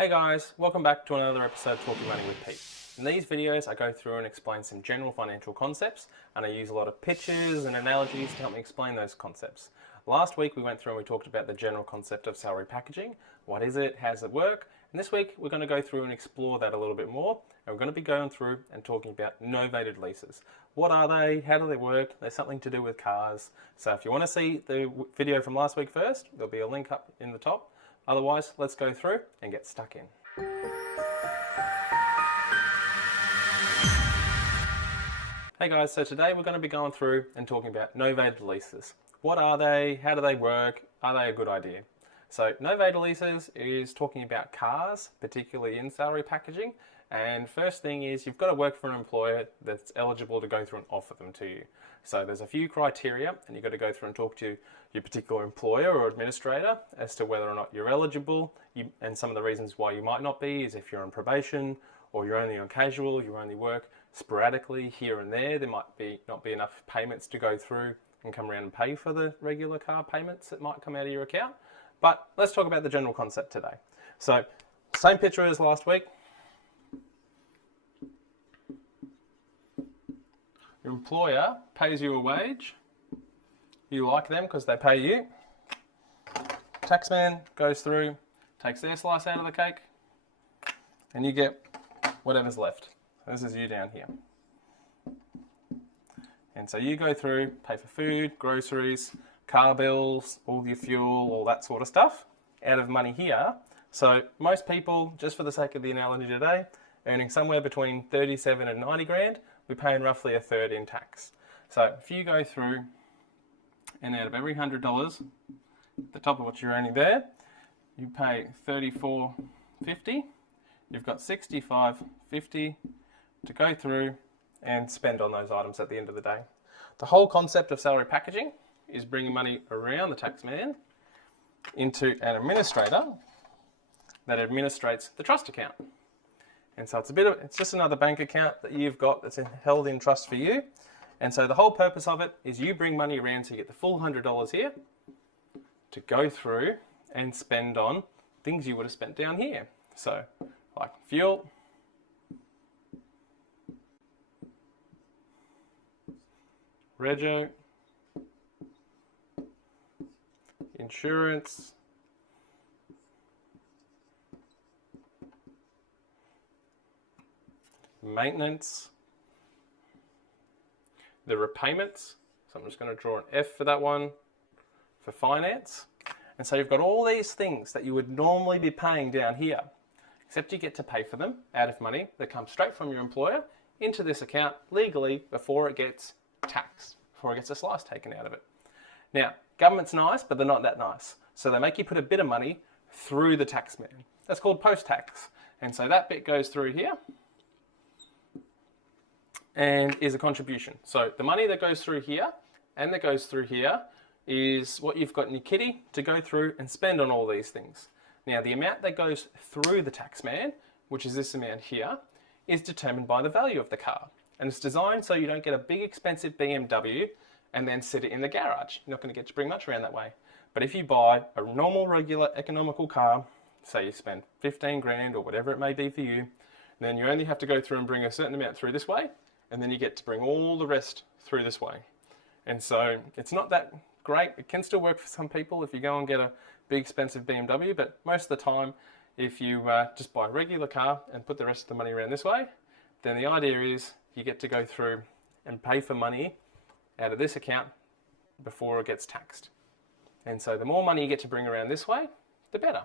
Hey guys, welcome back to another episode of Talking Money with Pete. In these videos I go through and explain some general financial concepts, and I use a lot of pictures and analogies to help me explain those concepts. Last week we went through and we talked about the general concept of salary packaging. What is it? How does it work? And this week we're going to go through and explore that a little bit more, and we're going to be going through and talking about novated leases. What are they? How do they work? There's something to do with cars. So if you want to see the video from last week first, there'll be a link up in the top. Otherwise, let's go through and get stuck in. Hey guys, so today we're going to be going through and talking about novated leases. What are they? How do they work? Are they a good idea? So novated leases is talking about cars, particularly in salary packaging. And first thing is you've got to work for an employer that's eligible to go through and offer them to you. So there's a few criteria, and you've got to go through and talk to your particular employer or administrator as to whether or not you're eligible. And some of the reasons why you might not be is if you're on probation, or you're only on casual, you only work sporadically here and there. There might not be enough payments to go through and come around and pay for the regular car payments that might come out of your account. But let's talk about the general concept today. So same picture as last week. Your employer pays you a wage. You like them because they pay you. Taxman goes through, takes their slice out of the cake, and you get whatever's left. This is you down here. And so you go through, pay for food, groceries, car bills, all your fuel, all that sort of stuff out of money here. So most people, just for the sake of the analogy today, earning somewhere between 37 and 90 grand, we're paying roughly a third in tax. So if you go through and out of every $100, the top of what you're earning there, you pay $34.50. You've got $65.50 to go through and spend on those items at the end of the day. The whole concept of salary packaging is bringing money around the taxman into an administrator that administrates the trust account. And so it's just another bank account that you've got that's held in trust for you. And so the whole purpose of it is you bring money around so you get the full $100 here to go through and spend on things you would have spent down here. So like fuel, rego, insurance, maintenance, the repayments. So I'm just going to draw an F for that one, for finance. And so you've got all these things that you would normally be paying down here, except you get to pay for them out of money that comes straight from your employer into this account legally before it gets taxed, before it gets a slice taken out of it. Now, government's nice, but they're not that nice. So they make you put a bit of money through the taxman. That's called post-tax. And so that bit goes through here and is a contribution. So the money that goes through here and that goes through here is what you've got in your kitty to go through and spend on all these things. Now the amount that goes through the taxman, which is this amount here, is determined by the value of the car. And it's designed so you don't get a big expensive BMW and then sit it in the garage. You're not going to get to bring much around that way. But if you buy a normal, regular, economical car, say you spend 15 grand or whatever it may be for you, then you only have to go through and bring a certain amount through this way, and then you get to bring all the rest through this way. And so it's not that great. It can still work for some people if you go and get a big expensive BMW, but most of the time, if you just buy a regular car and put the rest of the money around this way, then the idea is you get to go through and pay for money out of this account before it gets taxed. And so the more money you get to bring around this way, the better.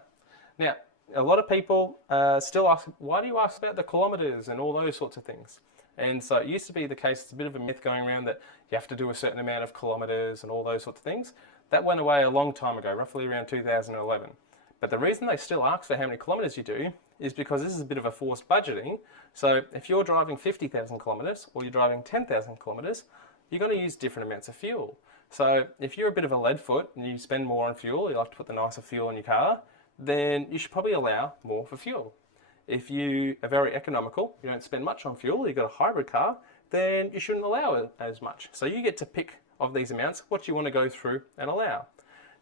Now, a lot of people still ask, why do you ask about the kilometres and all those sorts of things? And so it used to be the case, it's a bit of a myth going around that you have to do a certain amount of kilometres and all those sorts of things. That went away a long time ago, roughly around 2011. But the reason they still ask for how many kilometres you do is because this is a bit of a forced budgeting. So if you're driving 50,000 kilometres or you're driving 10,000 kilometres, you're going to use different amounts of fuel. So if you're a bit of a lead foot and you spend more on fuel, you like to put the nicer fuel in your car, then you should probably allow more for fuel. If you are very economical, you don't spend much on fuel, you've got a hybrid car, then you shouldn't allow it as much. So you get to pick of these amounts what you want to go through and allow.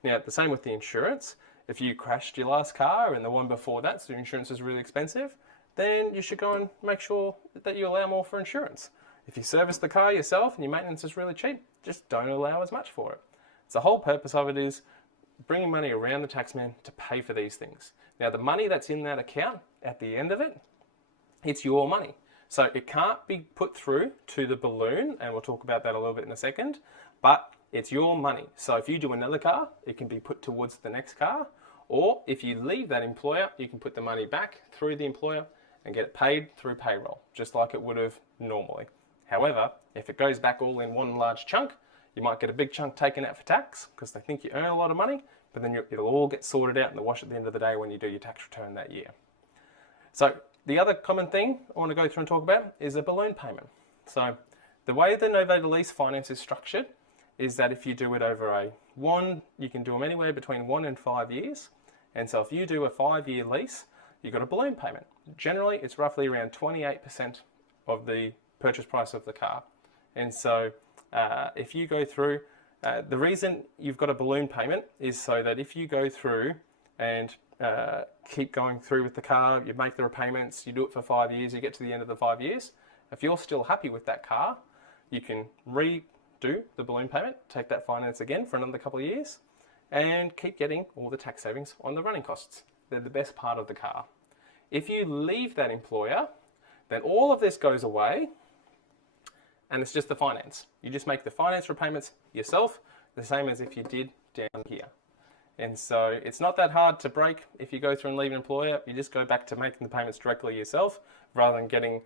Now, the same with the insurance. if you crashed your last car and the one before that, so your insurance is really expensive, then you should go and make sure that you allow more for insurance. If you service the car yourself and your maintenance is really cheap, just don't allow as much for it. So the whole purpose of it is bringing money around the taxman to pay for these things. Now, the money that's in that account at the end of it, it's your money. So it can't be put through to the balloon, and we'll talk about that a little bit in a second, but it's your money. So if you do another car, it can be put towards the next car, or if you leave that employer, you can put the money back through the employer and get it paid through payroll, just like it would have normally. However, if it goes back all in one large chunk, you might get a big chunk taken out for tax because they think you earn a lot of money, but then it'll all get sorted out in the wash at the end of the day when you do your tax return that year. So the other common thing I want to go through and talk about is a balloon payment. So the way the Novated Lease finance is structured is that if you do it over you can do them anywhere between 1 and 5 years. And so if you do a 5-year lease, you've got a balloon payment. Generally, it's roughly around 28% of the purchase price of the car. And so if you go through, the reason you've got a balloon payment is so that if you go through and keep going through with the car, you make the repayments, you do it for 5 years, you get to the end of the 5 years, if you're still happy with that car, you can redo the balloon payment, take that finance again for another couple of years, and keep getting all the tax savings on the running costs. They're the best part of the car. If you leave that employer, then all of this goes away, and it's just the finance. You just make the finance repayments yourself, the same as if you did down here. And so it's not that hard to break if you go through and leave an employer. You just go back to making the payments directly yourself rather than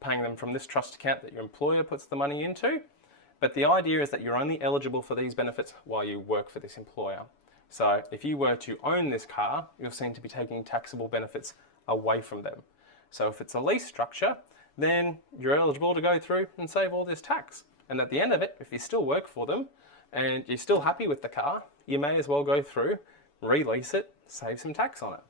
paying them from this trust account that your employer puts the money into. But the idea is that you're only eligible for these benefits while you work for this employer. So if you were to own this car, you're seen to be taking taxable benefits away from them. So if it's a lease structure, then you're eligible to go through and save all this tax. And at the end of it, if you still work for them and you're still happy with the car, you may as well go through, release it, save some tax on it.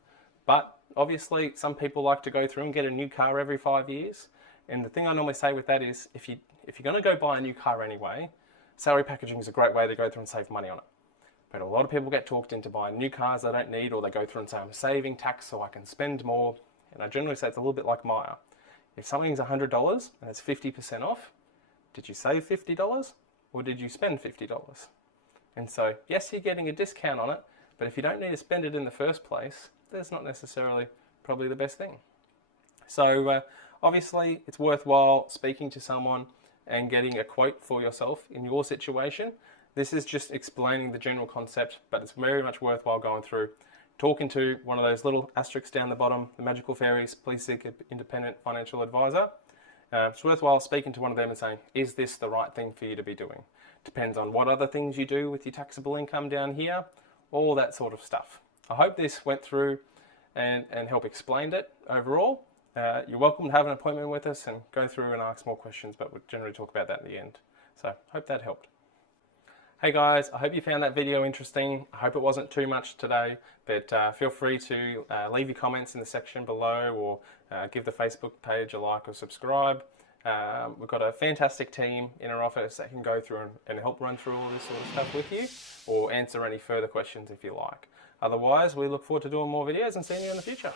But obviously, some people like to go through and get a new car every 5 years. And the thing I normally say with that is, if you're going to go buy a new car anyway, salary packaging is a great way to go through and save money on it. But a lot of people get talked into buying new cars they don't need, or they go through and say, I'm saving tax so I can spend more. And I generally say it's a little bit like Maya. If something's $100 and it's 50% off, did you save $50 or did you spend $50? And so, yes, you're getting a discount on it, but if you don't need to spend it in the first place, that's not necessarily probably the best thing. So obviously, it's worthwhile speaking to someone and getting a quote for yourself in your situation. This is just explaining the general concept, but it's very much worthwhile going through, talking to one of those little asterisks down the bottom, the magical fairies, please seek an independent financial advisor. It's worthwhile speaking to one of them and saying, is this the right thing for you to be doing? Depends on what other things you do with your taxable income down here, all that sort of stuff. I hope this went through and help explained it overall. You're welcome to have an appointment with us and go through and ask more questions, but we'll generally talk about that in the end. So hope that helped. Hey guys, I hope you found that video interesting. I hope it wasn't too much today, but feel free to leave your comments in the section below, or give the Facebook page a like or subscribe. We've got a fantastic team in our office that can go through and help run through all this sort of stuff with you, or answer any further questions if you like. Otherwise, we look forward to doing more videos and seeing you in the future.